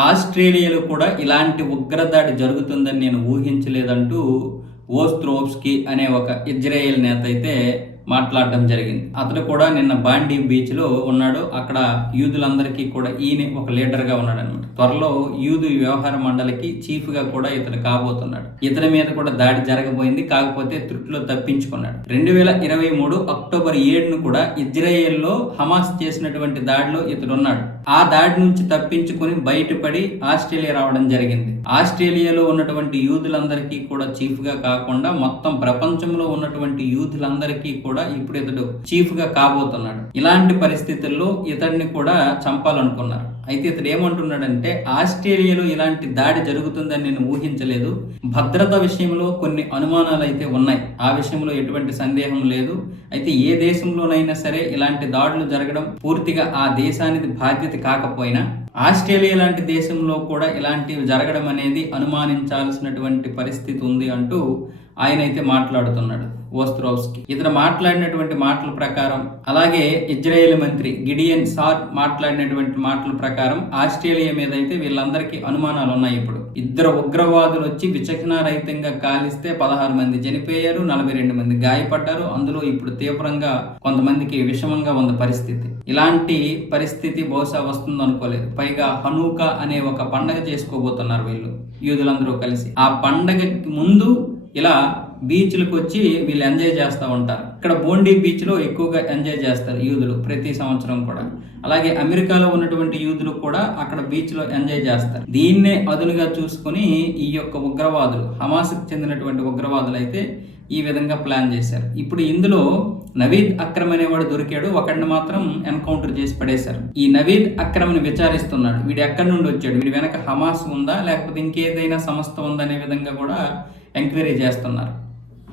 ఆస్ట్రేలియాలో కూడా ఇలాంటి ఉగ్రదాడి జరుగుతుందని నేను ఊహించలేదంటూ ఓస్త్రోవ్స్కీ అనే ఒక ఇజ్రాయెల్ నేత అయితే మాట్లాడడం జరిగింది. అతడు కూడా నిన్న బాండీ బీచ్లో ఉన్నాడు. అక్కడ యూదులందరికీ కూడా ఈయన ఒక లీడర్గా ఉన్నాడు అనమాట త్వరలో యూదు వ్యవహార మండలికి చీఫ్గా కూడా ఇతను కాబోతున్నాడు. ఇతని మీద కూడా దాడి జరగబోయింది. కాకపోతే తృప్తిలో తప్పించుకున్నాడు. రెండు వేల ఇరవై మూడు అక్టోబర్ ఏడును కూడా ఇజ్రాయెల్లో హమాస్ చేసినటువంటి దాడిలో ఇతడు ఉన్నాడు ఆ దాడి నుంచి తప్పించుకుని బయటపడి ఆస్ట్రేలియా రావడం జరిగింది. ఆస్ట్రేలియాలో ఉన్నటువంటి యూదులందరికీ కూడా చీఫ్గా కాకుండా మొత్తం ప్రపంచంలో ఉన్నటువంటి యూదులందరికీ కూడా కూడా ఇప్పుడు ఇతడు చీఫ్గా కాబోతున్నాడు. ఇలాంటి పరిస్థితుల్లో ఇతడిని కూడా చంపాలనుకున్నారు. అయితే ఇతడు ఏమంటున్నాడంటే ఆస్ట్రేలియాలో ఇలాంటి దాడి జరుగుతుందని నేను ఊహించలేదు. భద్రత విషయంలో కొన్ని అనుమానాలు అయితే ఉన్నాయి. ఆ విషయంలో ఎటువంటి సందేహం లేదు. అయితే ఏ దేశంలోనైనా సరే ఇలాంటి దాడులు జరగడం పూర్తిగా ఆ దేశానికి బాధ్యత కాకపోయినా ఆస్ట్రేలియా లాంటి దేశంలో కూడా ఇలాంటివి జరగడం అనేది అనుమానించాల్సినటువంటి పరిస్థితి ఉంది అంటూ ఆయన అయితే మాట్లాడుతున్నాడు ఓస్త్రోవ్స్కి ఇతను మాట్లాడినటువంటి మాటల ప్రకారం అలాగే ఇజ్రాయేల్ మంత్రి గిడియన్ సార్ మాట్లాడినటువంటి మాటల ప్రకారం ఆస్ట్రేలియా మీద అయితే వీళ్ళందరికీ అనుమానాలు ఉన్నాయి ఇప్పుడు. ఇద్దరు ఉగ్రవాదులు వచ్చి విచక్షణారహితంగా కాలిస్తే పదహారు మంది చనిపోయారు నలభై రెండు మంది గాయపడ్డారు. అందులో ఇప్పుడు తీవ్రంగా కొంతమందికి విషమంగా ఉన్న పరిస్థితి. ఇలాంటి పరిస్థితి బహుశా వస్తుంది అనుకోలేదు పైగా హనూక అనే ఒక పండగ చేసుకోబోతున్నారు వీళ్ళు యూదులందరూ కలిసి. ఆ పండగకి ముందు ఇలా బీచ్లకు వచ్చి వీళ్ళు ఎంజాయ్ చేస్తూ ఉంటారు. ఇక్కడ బోండీ బీచ్లో ఎక్కువగా ఎంజాయ్ చేస్తారు యూదులు ప్రతి సంవత్సరం కూడా. అలాగే అమెరికాలో ఉన్నటువంటి యూదులు కూడా అక్కడ బీచ్లో ఎంజాయ్ చేస్తారు. దీన్నే అదునుగా చూసుకొని ఈ యొక్క ఉగ్రవాదులు హమాస్కి చెందినటువంటి ఉగ్రవాదులు అయితే ఈ విధంగా ప్లాన్ చేశారు. ఇప్పుడు ఇందులో నవీద్ అక్రమ్ అనేవాడు దొరికాడు. ఒకడిని మాత్రం ఎన్కౌంటర్ చేసి పడేశారు. ఈ నవీద్ అక్రమ్ని విచారిస్తున్నాడు. వీడు ఎక్కడి నుండి వచ్చాడు? వీడి వెనక హమాస్ ఉందా? లేకపోతే ఇంకేదైనా సంస్థ ఉందా? అనే విధంగా కూడా ఎంక్వైరీ చేస్తున్నారు.